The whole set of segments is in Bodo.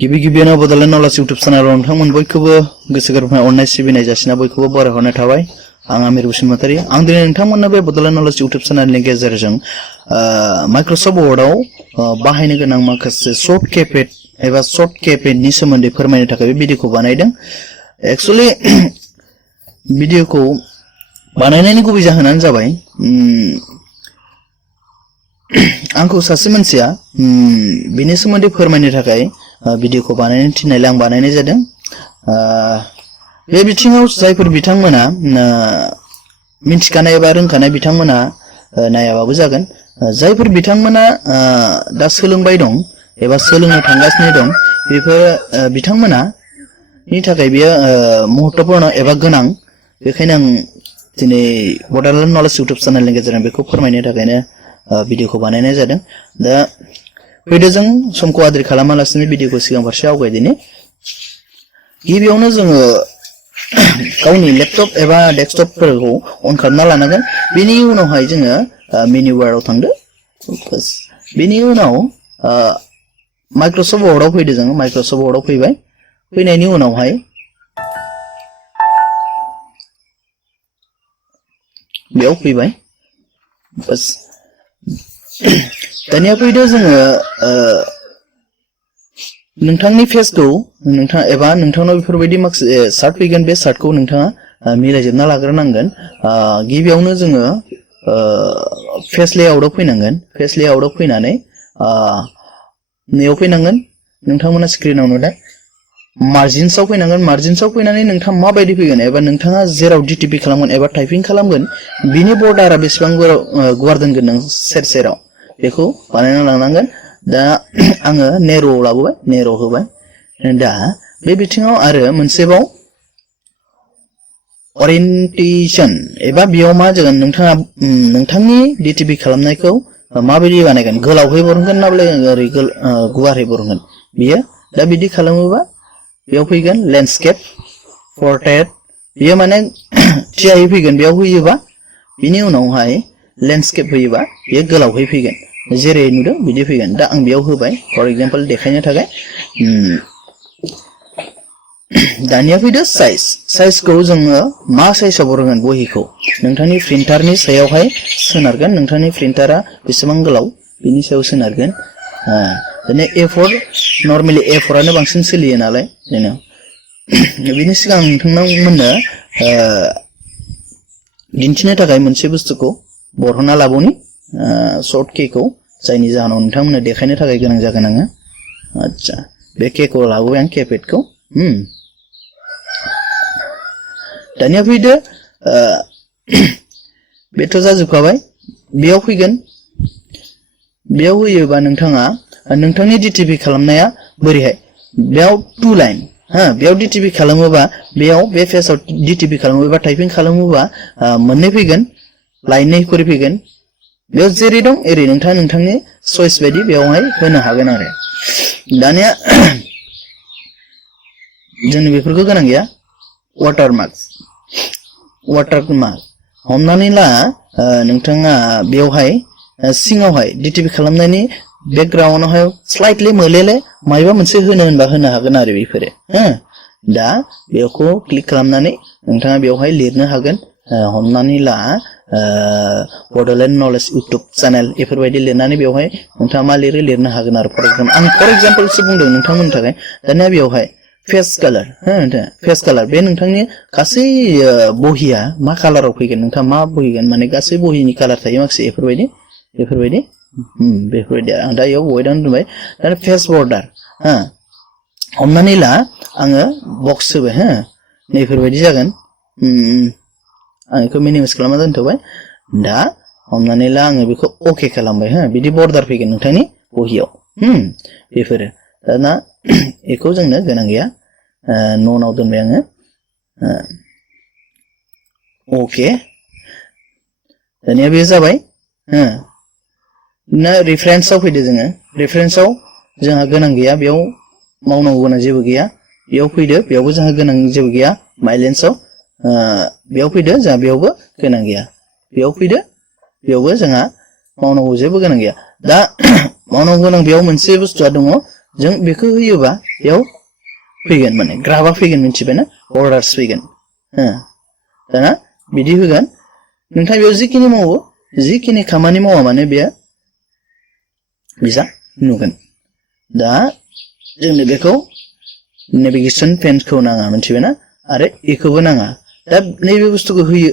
गिबि गिबियावनो बड'लेण्ड नलेज इउटुब चेनेलाव नोंथांमोन बयखौबो गोसो गोरबोनिफ्राय अननाय सिबिनाय जासिना बयखौबो बरायहरनाय थाबाय। आं आमिर बसुमतारी। आं दिनै नोंथांमोननो बे बड'लेण्ड नलेज इउटुब चेनेलनि गेजेरजों माइक्रसफ्ट वर्डआव बाहायनो गोनां माखासे सर्ट कीपैड एबा सर्ट कीपैडनि सोमोन्दै फोरमायनो थाखाय बे भिडिअखौ बानायदों। एक्चुअली भिडिअखौ बानायनायनि गुबै जाहोनानो जाबाय आंखौ सासे मानसिया बिनि सोमोन्दै फोरमायनो थाखाय भिडिअखौ बानायनो थिननायलाय आं बानायनाय जादों। बे बिथिङाव जायफोर बिथांमोना मिन्थिखानाय एबा रोंखानाय बिथांमोना नायाबाबो जागोन। जायफोर बिथांमोना दा सोलोंबाय दं एबा सोलोंनो थांगासिनो दं बेफोर बिथांमोना नि थाखाय बेयो महत्वपूर्ण एबा गोनां। बेखायनो आं दिनै बड'लेण्ड नलेज इउटुब चेनेलनि गेजेरजों बेखौ फोरमायनो थाखायनो भिडिअखौ बानायनाय जादों। दा फैदो जों समखौ आद्रि खालामालासिनो भिडिअखौ सिगां फारसे आवगायदिनि। गिबियावनो जोङो गावनि लेपटप एबा डेस्कटपफोरखौ अन खालामना लानांगोन। बेनि उनावहाय जोङो मेनु बाराव थांदो। बेनि उनाव माइक्रसफ्ट वर्डआव फैदो जोङो माइक्रसफ्ट वर्डआव फैबाय। फैनायनि उनावहाय बेयाव फैबाय। बस दानिया फैदो जोङो नोंथांनि फेसखौ नोंथाङा एबा नोंथांनाव बेफोरबायदि माखासे सार्ट फैगोन। बे सार्टखौ नोंथाङा मिलायजोबना लाग्रोनांगोन। गिबियावनो जोङो फेस लेआउटआव फैनांगोन। फेस लेआउटआव फैनानै नैयाव फैनांगोन। नोंथांमोना स्क्रिनाव नुदों मार्जिन्सआव फैनांगोन। मार्जिन्सआव फैनानै नोंथाङा माबायदि फैगोन एबा नोंथाङा जेराव डिटिपि खालामगोन एबा टाइपिं खालामगोन बिनि बर्डारा बेसेबां गुवार दोनगोन नों सेर सेराव बेखौ बानायना लानांगोन। दा आङो नेर'आव लाबोबाय, नेर' होबाय। दा बे बिथिङाव आरो मोनसेबाव अरियेन्टेसन एबा बेयाव मा जागोन नोंथाङा नोंथांनि डिटिपि खालामनायखौ माबायदि बानायगोन, गोलावहै बरनगोन ना ओरै गुवारहै बरनगोन बियो। दा बिदि खालामोबा बेयाव फैगोन लेन्डस्केप पर्ट्रेट। बियो माने थियायै फैगोन बेयाव होयोबा। बिनि उनावहाय लेन्डस्केप होयोबा बेयो गोलावहै फैगोन। जेरै नुदों बिदि फैगोन। दा आं बेयाव होबाय फर एग्जाम्पल देखायनो थाखाय। दानिया फैदो साइज। साइजखौ जोङो मा साइजआव बरनगोन बहिखौ नोंथांनि प्रिन्टारनि सायावहाय सोनारगोन। नोंथांनि प्रिन्टारा बेसेबां गोलाव बिनि सायाव सोनारगोन। दानिया A4 नर्मेलि A4आनो बांसिन सोलियो नालाय जोङो बिनि सिगां नोंथांमोननो दिन्थिनो थाखाय मोनसे बुस्थुखौ बरहनना लाबावनि सर्ट कीखौ, जायनि जाहोनाव नोंथांमोननो देखायनो थाखाय गोनां जागोन आङो। आदसा बे कीखौ लाबोबाय आं कीपेडखौ। दानिया फैदो बेथ' जाजोबखाबाय। बेयाव फैगोन। बेयाव होयोबा नोंथाङा नोंथांनि डिटिपि खालामनाया बोरैहाय बेयाव 2 लाइन बेयाव डिटिपि खालामोबा बेयाव बे पेजआव डिटिपि खालामोबा टाइपिं खालामोबा मोननै फैगोन, लाइननै खरि फैगोन। बेयाव जेरै दं एरै नोंथाङा नोंथांनि चइस बायदि बेयावहाय होनो हागोन आरो। दानिया जोंनो बेफोरखौ गोनां गैया। वाटारमार्क हमनानै ला नोंथाङा बेवहाय सिङावहाय डिटिपि खालामनायनि बेकग्राउन्डआवहाय स्लाइटलि मोलेले मायबा मोनसे होनो होनबा होनो हागोन आरो बेफोरो। दा बेखौ क्लिक खालामनानै नोंथाङा बेवहाय लिरनो हागोन। हमनानै ला बड'लेण्ड नलेज इउटुब चेनेल बेफोरबायदि लिरनानै बेवहाय नोंथाङा मा लिरनो हागोन आरो। आं फर एग्जाम्पलसो बुंदों नोंथांमोननि थाखाय। दानिया बेवहाय फेस कालार बे नोंथांनि गासै बहिया मा कालाराव फैगोन, नोंथाङा मा बहिगोन माने गासै बहिनि कालार थायो माखासे बेफोरबायदि आं दा इयाव वाइटआवनो दोनबाय। दा फेस बर्डार हमनानै ला आङो बक्स होबाय। नैफोरबायदि जागोन। आं बेखौ मिनिमाइज खालामना दोनथ'बाय। दा हमनानै ला आङो बेखौ अके खालामबाय। बिदि बर्डार फैगोन नोंथांनि बहियाव। बेफोरो दाना बेखौ जोंनो गोनां गैया। ननाव दोनबाय आङो। अके दानिया बे जाबाय। रेफारेन्सआव फैदो जोङो। रेफारेन्सआव जोंहा गोनां गैया, बेयाव मावनांगौ गोनां जेबो गैया। बेयाव फैदो, बेयावबो जोंहा गोनां जेबो गैया। माइलेन्सआव बेयाव फैदो, जोंहा बेयावबो गोनां गैया। बेयाव फैदो, बेयावबो जोंहा मावनांगौ जेबो गोनां गैया। दा मावनांगौ गोनां बेयाव मोनसे बुस्थुआ दङ। जों बेखौ होयोबा बेयाव फैगोन माने ग्राफा फैगोन मिथिबायना अर्डार्स फैगोन दाना बिदि होगोन नोंथाङा बेयाव जिखिनि मावो जिखिनि खामानि मावा माने बेयो बिजा नुगोन दा जोंनो बेखौ नेभिगेसन पेनखौ नाङा मिथिबायना आरो एखौबो नाङा दा नैबे बुस्थुखौ होयो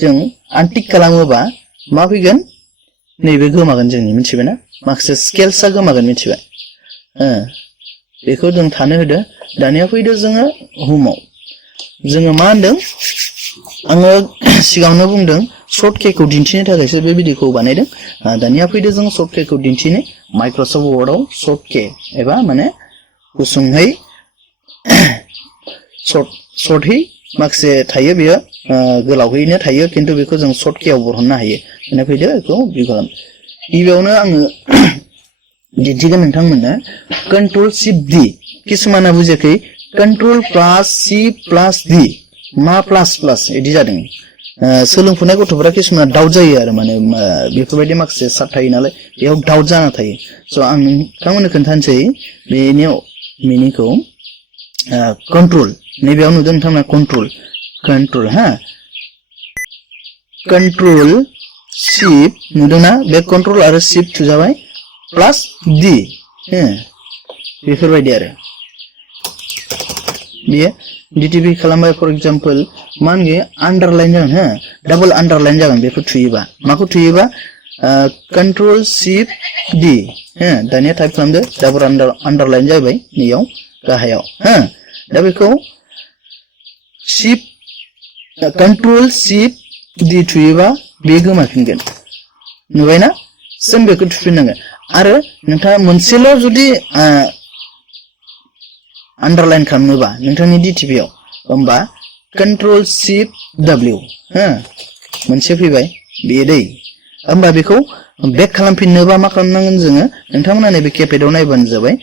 जों आनटिक खालामोबा मा फैगोन नैबे गोमागोन जोंनि मिथिबायना माखासे स्केल्सआ गोमागोन मिथिबाय बेखौ जों थानो होदो दानिया फैदो जोङो होमाव जोङो मा होनदों आङो सिगाङावनो बुंदों सर्ट केखौ दिन्थिनो थाखायसो बे भिडिअखौ बानायदों दानिया फैदो जों सर्ट केखौ दिन्थिनो माइक्रसफ्ट वर्डआव सर्ट के एबा माने गुसुंहै सर्टहै माखासे थायो बेयो गोलावहैनो थायो खिन्थु बेखौ जों सर्ट केआव बरहननो हायो दानिया फैदो बेखौ भिउ खालाम गिबियावनो आङो दिन्थिगोन नोंथांमोननो कंट्रोल शिफ्ट डि किसुमाना बुजियाखै कंट्रोल प्लास सी प्लास डि मा प्लास प्लास बिदि जादों सोलोंफुनाय गथ'फोरा किसुमाना डाउट जायो आरो माने बेफोरबायदि माखासे सार्ट थायो नालाय बेयाव डाउट जाना थायो स' आं नोंथांमोननो खोन्थानोसै बेनि मिनिंखौ कंट्रोल नैबेयाव नुदों नोंथांमोना कंट्रोल कंट्रोल शिफ्ट नुदोंना बे कंट्रोल आरो शिफ्ट थुजाबाय प्लास डि बेफोरबायदि आरो बेयो डिटिपि खालामबाय फर एग्जांपल मा होनगोन आन्डारलाइन जागोन डाबल आन्डारलाइन जागोन बेखौ थुयोबा माखौ थुयोबा कंट्रोल शिफ्ट डि दानिया टाइप खालामदो डाबल आन्डारलाइन जाबाय नैयाव गाहायाव दा बेखौ शिफ्ट कंट्रोल शिफ्ट डि थुयोबा बे गोमाफिनगोन नुबायना जों बेखौ थुफिननांगोन आरो नोंथाङा मोनसेल' जुदि आन्डारलाइन खालामनोबा नोंथांनि डिटिपिआव होमबा कंट्रोल शिफ्ट डब्लिउ मोनसे फैबाय बेयो दै होमबा बेखौ बेक खालामफिननोबा मा खालामनांगोन जोङो नोंथांमोना नैबे केपेडआव नायबानो जाबाय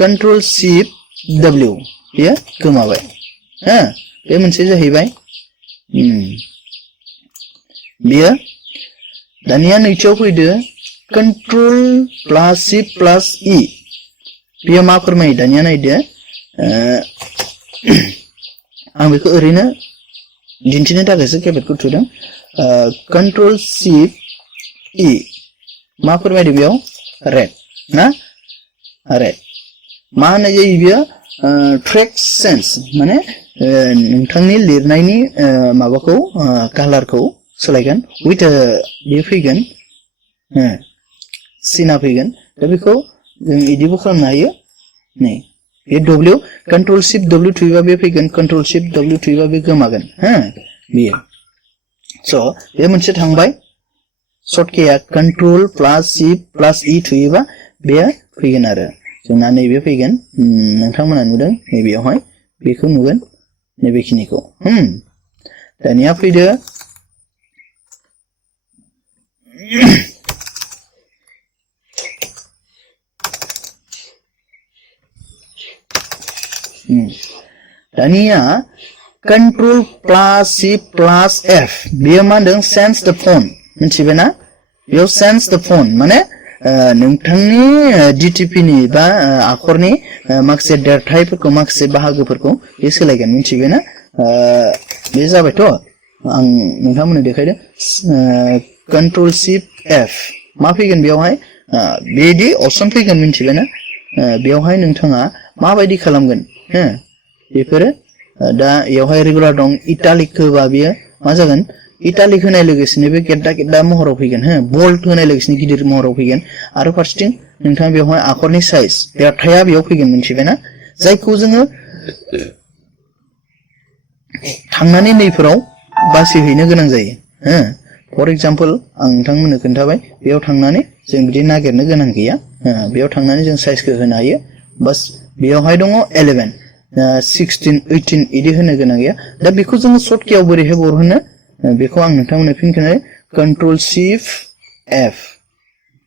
कंट्रोल शिफ्ट डब्लिउ बेयो गोमाबाय बे मोनसे जाहैबाय बेयो दानिया नैथियाव फैदो कंट्रोल प्लास शिफ्ट प्लास इ बेयो मा फोरमायो दानिया नायदो आं बेखौ ओरैनो दिन्थिनो थाखायसो केपेडखौ थुदों कंट्रोल शिफ्ट इ मा फोरमायदो बेयाव रेड ना रेड मा होननाय जायो बेयो ट्रेक सेन्स माने नोंथांनि लिरनायनि माबाखौ कालारखौ सोलायगोन उइथ बे फैगोन सिना फैगोन दा बेखौ जों इदिबो खालामनो हायो नै बे डब्लिउ कंट्रोल शिफ्ट डब्लिउ थुयोबा बे फैगोन कंट्रोल शिफ्ट डब्लिउ थुयोबा बे गोमागोन बेयो स' बे मोनसे थांबाय सर्ट केया कंट्रोल प्लास शिफ्ट प्लास इ थुयोबा बे फैगोन आरो जोंना नैबे फैगोन नोंथांमोना नुदों नैबेयावहाय बेखौ नुगोन नैबेखिनिखौ दानिया फैदो दानिया कंट्रोल प्लास शिफ्ट प्लास एफ बेयो मा होनदों सेन्स द फन मिथिबायना बेयाव सेन्स द फन माने नोंथांनि डिटिपिनि बा आखरनि माखासे देरथायफोरखौ माखासे बाहागोफोरखौ बे सोलायगोन मिथिबायना बे जाबायथ' आं नोंथांमोननो देखायदों कंट्रोल शिफ्ट एफ मा फैगोन बेयावहाय बेदि अपसन फैगोन मिथिबायना बेयावहाय नोंथाङा माबायदि खालामगोन बेफोरो दा बेयावहाय रेगुलार दं इटालिक होबा बेयो मा जागोन इटालिक होनाय लोगोसेनो बे गेद्दा गेद्दा महराव फैगोन बोल्ड होनाय लोगोसेनो गिदिर महराव फैगोन आरो फारसेथिं नोंथाङा बेवहाय आखरनि साइज देरथाया बेयाव फैगोन मिथिबायना जायखौ जोङो थांनानै नैफोराव बासिहैनो गोनां जायो फर एग्जांपल आं नोंथांमोननो खोन्थाबाय बेयाव थांनानै जों बिदि नागिरनो गोनां गैया बेयाव थांनानै जों साइजखौ होनो हायो बास बेयावहाय दङ 11 16 18 इदि होनो गोनां गैया दा बेखौ जोङो सर्ट केआव बोरैहाय बरहोनो बेखौ आं नोंथांमोननो फिन खोन्थायो कंट्रोल शिफ्ट एफ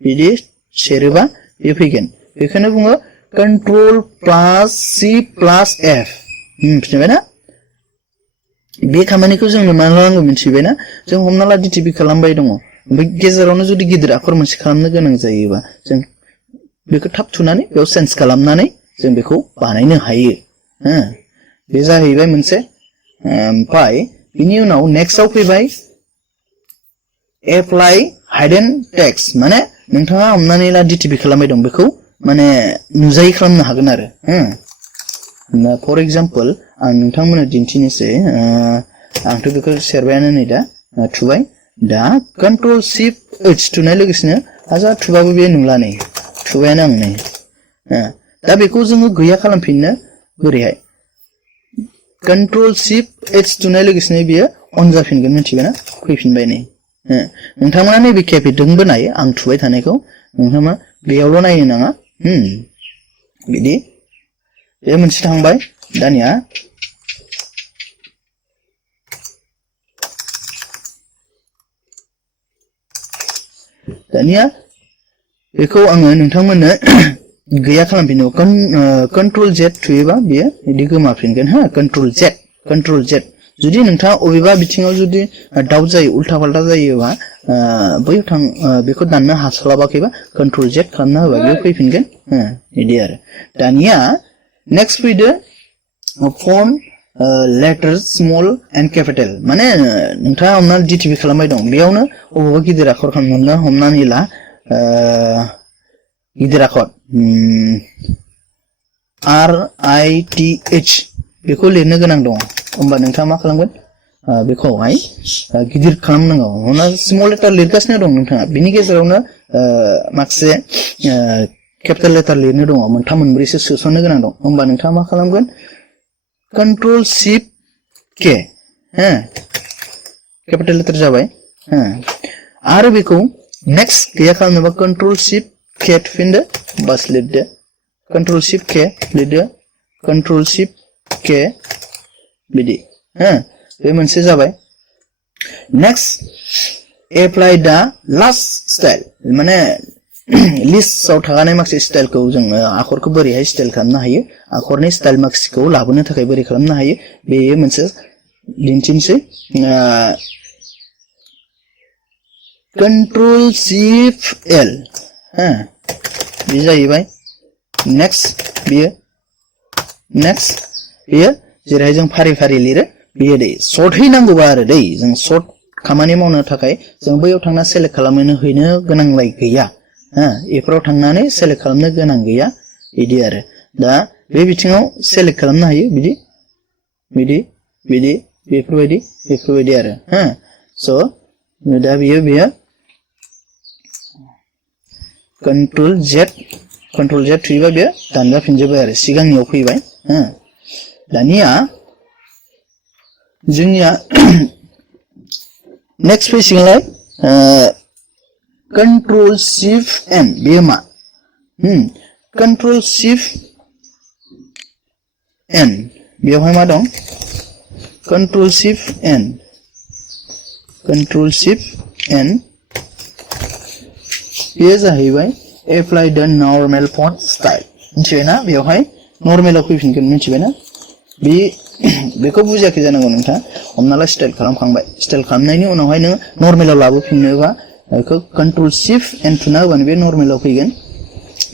बिदि सेरोबा बे फैगोन बेखौनो बुङो कंट्रोल प्लास सी प्लास एफ मिथिबायना बे खामानिखौ जोंनो मा नांगौ मिथिबायना जों हमना ला डिटिपि खालामबाय दङ ओमफ्राय गेजेरावनो जुदि गिदिर आखर मोनसे खालामनो गोनां जायोबा जों बेखौ थाब थुनानै बेयाव सेन्स खालामनानै जों बेखौ बानायनो हायो बे जाहैबाय मोनसे ओमफ्राय बिनि उनाव नेक्स्टआव फैबाय एप्लाइ हाइडेन टेक्स्ट माने नोंथाङा हमनानै ला डिटिपि खालामबाय दं बेखौ माने नुजायै खालामनो हागोन आरो फर एग्जाम्पल आं नोंथांमोननो दिन्थिनोसै आंथ' बेखौ सेरबायानो नै दा थुबाय दा कन्ट्रोल शिफ्ट ओइच थुनाय लोगोसेनो हाजार थुबाबो बे नुला नै थुबायानो आं नै दा बेखौ जोङो गैया खालामफिननो बोरैहाय कन्ट्रोल शिफ्ट ओइच थुनाय लोगोसेनो बियो अन जाफिनगोन मिथिबायना फैफिनबाय नै नोंथांमोना नैबे केपिटजोंबो नायो आं थुबाय थानायखौ नोंथाङा बेयावल' नायनो नाङा बिदि बे मोनसे थांबाय दानिया बेखौ आङो नोंथांमोननो गैया खालामफिनो कन्ट्रोल जेड थुयोबा बियो बिदि गोमाफिनगोन कन्ट्रोल जेड जुदि नोंथाङा अबेबा बिथिङाव जुदि डाउट जायो उल्था फाल्टा जायोबा बैयाव थां बेखौ दाननो हास्लाबाखैबा कन्ट्रोल जेड खालामना होबा बेयाव फैफिनगोन बिदि आरो दानिया नेक्स्ट फैदो font letter small and capital माने नोंथाङा हमनानै डिटिपि खालामबाय दं बेयावनो अबेबा गिदिर आखर खालामनो हमनानै ला गिदिर आखर RITH बेखौ लिरनो गोनां दङ होमबा नोंथाङा मा खालामगोन बेखौहाय गिदिर खालामनांगौ हमना स्मल लेटार लिरगासिनो दं नोंथाङा बिनि गेजेरावनो माखासे केपिटेल लेटार लिरनो दङ मोनथाम मोनब्रैसो सोसननो गोनां दं होमबा नोंथाङा मा खालामगोन कन्ट्रोल शिफ्ट के केपिटेल लेटार जाबाय आरो बेखौ नेक्स्ट गैया खालामनोबा कन्ट्रोल शिफ्ट के थुफिनदो बास लिरदो कन्ट्रोल शिफ्ट के लिरदो कन्ट्रोल शिफ्ट के बिदि बे मोनसे जाबाय नेक्स्ट एप्लाइ दा लास्ट स्टाइल माने लिस्टआव थागानाय माखासे स्टाइलखौ जोङो आखरखौ बोरैहाय स्टाइल खालामनो हायो आखरनि स्टाइल माखासेखौ लाबोनो थाखाय बोरै खालामनो हायो बेयो मोनसे दिन्थिनोसै कन्ट्रोल शिफ्ट एल बे जाहैबाय नेक्स्ट बेयो जेरैहाय जों फारि फारि लिरो बेयो दै सर्टहै नांगौबा आरो दै जों सर्ट खामानि मावनो थाखाय जों बैयाव थांना सेलेक्ट खालामनो हैनो गोनांलाय गैया एफोराव थांनानै सेलेक्ट खालामनो गोनां गैया बिदि आरो दा बे बिथिङाव सेलेक्ट खालामनो हायो बिदि बेफोरबायदि आरो स' दा बेयो कन्ट्रोल जेड थुयोबा बेयो दानजाफिनजोबाय आरो सिगांनियाव फैबाय दानिया जोंनिया नेक्स्ट फैसिगोनलाय कन्ट्रोल शिफ्ट एन बेयो मा कन्ट्रोल शिफ्ट एन बेवहाय मा दं कन्ट्रोल शिफ्ट एन बेयो जाहैबाय एप्लाइ द नर्मेल फन्ट स्टाइल मिथिबायना बेवहाय नर्मेलाव फैफिनगोन मिथिबायना बेखौ बुजियाखै जानांगौ नोंथाङा हमना ला स्टाइल खालामखांबाय स्टाइल खालामनायनि उनावहाय नोङो नर्मेलाव लाबोफिननोबा बेखौ कन्ट्रोल शिफ्ट एन थुना होबानो बे नर्मेलाव फैगोन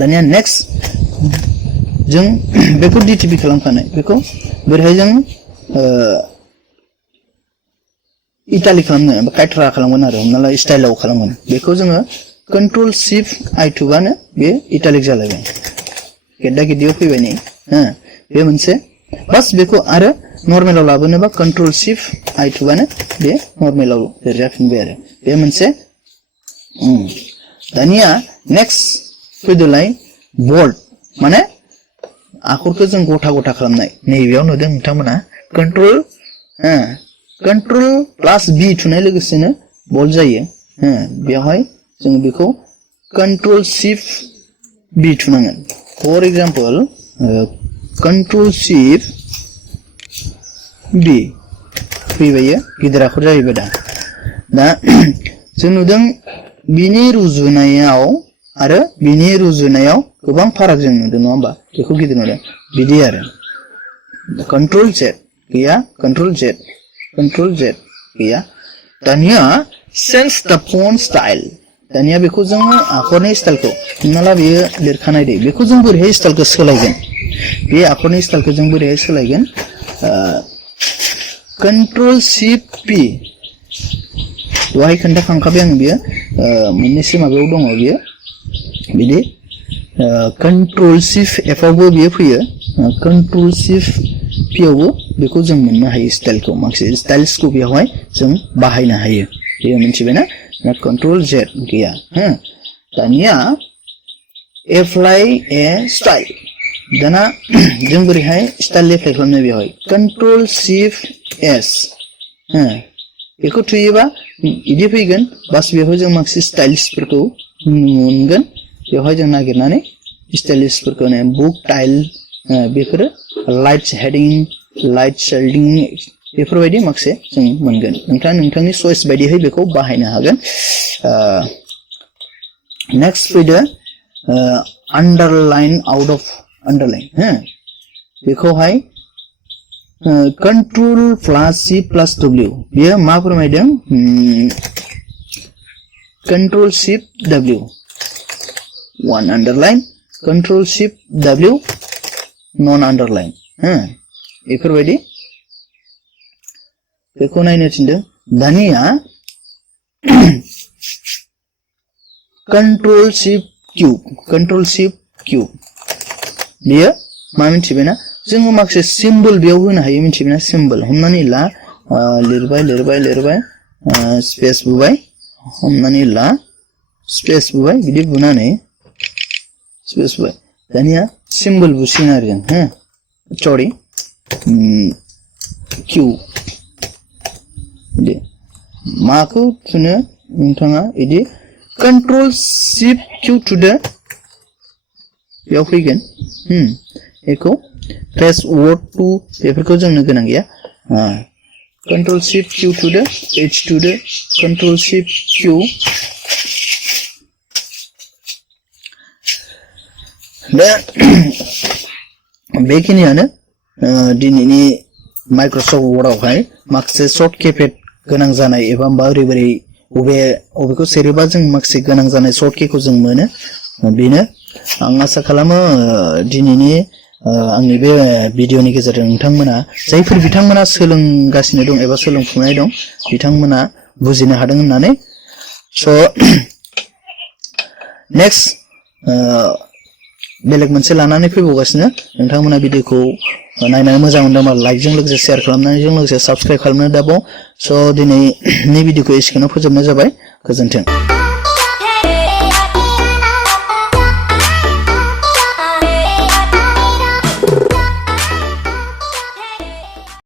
दानिया नेक्स्ट जों बेखौ डिटिपि खालामखानाय बेखौ बोरैहाय जों इटालिक खालामनो बा काइट्रा खालामगोन आरो हमना ला स्टाइलाव खालामगोन बेखौ जोङो कन्ट्रोल शिफ्ट आइ थुबानो बे इटालिक जालायबाय गेद्दा गेद्दियाव फैबाय नै बे मोनसे बास बेखौ आरो नर्मेलाव लाबोनोबा कन्ट्रोल शिफ्ट आइ थुबानो बे नर्मेलाव लिरजाफिनबाय आरो बे मोनसे दानिया नेक्स्ट फैदोलाय बोल्ड माने आखरखौ जों गथा गथा खालामनाय नैबेयाव नुदों नोंथांमोना कन्ट्रोल प्लास बी थुनाय लोगोसेनो बोल्ड जायो बेवहाय जों बेखौ कन्ट्रोल शिफ्ट बी थुनांगोन फर एग्जाम्पल कन्ट्रोल शिफ्ट बी फैबायो गिदिर आखर जाहैबाय दा जों नुदों बिनि रुजुनायाव आरो बिनि रुजुनायाव गोबां फाराग जों नुदों नङा होमबा बेखौ गिदिर नुदों बिदि आरो कन्ट्रोल जेड गैया कन्ट्रोल जेड गैया दानिया चेन्ज द फन्ट स्टाइल दानिया बेखौ जों आखरनि स्टाइलखौ हमना ला बेयो लिरखानाय दे बेखौ जों बोरैहाय स्टाइलखौ सोलायगोन बे आखरनि स्टाइलखौ जों बोरैहाय सोलायगोन कंट्रोल शिफ्ट पी दहाय खोन्थाखांखाबाय आं बियो मोननैसो माबायाव दङ बियो बिदि कंट्रोल शिफ्ट एफ आवबो बियो फैयो कंट्रोल शिफ्ट पी आवबो बेखौ जों मोननो हायो स्टाइलखौ माखासे स्टाइल्सखौ बेवहाय जों बाहायनो हायो बेयो मिथिबायना कंट्रोल जेड गैया हो दानिया एप्लाइ ए स्टाइल दाना जों बोरैहाय स्टाइल एप्लाइ खालामनो बेवहाय कंट्रोल शिफ्ट एस हो बेखौ थुयोबा इदि फैगोन बास बेवहाय जों माखासे स्टाइल्सफोरखौ मोनगोन बेवहाय जों नागिरनानै स्टाइल्सफोरखौ बुक टाइल बेफोरो लाइट हेडिं लाइट शेडिं बेफोरबायदि माखासे जों मोनगोन नोंथाङा नोंथांनि चॉइस बायदियै बेखौ बाहायनो हागोन नेक्स्ट फैदो अंडरलाइन आउट अफ अंडरलाइन हो बेखौहाय control plus C plus W बेयो मा फोरमायदों control shift W one underline control shift W नन अंडरलाइन हो बेफोरबायदि बेखौ नायनो थिनदों दानिया कंट्रोल शिफ्ट क्यू बेयो मा मिथिबायना जोङो माखासे सिम्बल बेयाव होनो हायो मिथिबायना सिम्बल हमनानै ला लिरबाय स्पेस बुबाय हमनानै ला स्पेस बुबाय बिदि बुनानै स्पेस बुबाय दानिया सिम्बल बुसिगोन आरो जों हो सरि क्यू दे माखौ थुनो नोंथाङा इदि कंट्रोल शिफ्ट क्यू थुदो बेयाव फैगोन बेखौ प्रेस वर्ड टू बेफोरखौ जोंनो गोनां गैया कंट्रोल शिफ्ट क्यू थुदो एच थुदो कंट्रोल शिफ्ट क्यू दा बेखिनियानो दिनैनि माइक्रसफ्ट वर्डआवहाय माखासे सर्ट कीपैड गोनां जानाय एबा बोरै बबेखौ सेरोबा जों माखासे गोनां जानाय सर्ट कीखौ जों मोनो बेनो आं आसा खालामो दिनैनि आंनि बे भिडिअनि गेजेरजों नोंथांमोना जायफोर बिथांमोना सोलोंगासिनो दं एबा सोलोंफुनाय दं बिथांमोना बुजिनो हादों होननानै स नेक्स्ट बेलेग मोनसे लानानै फैबावगासिनो नोंथांमोना भिडिअखौ नायनानै मोजां मोनदोंबा लाइकजों लोगोसे शेयार खालामनायजों लोगोसे साबस्क्राइब खालामनो दाबाव स दिनैनि भिडिअखौ एसेखौनो फोजोबनाय जाबाय गोजोन्थों।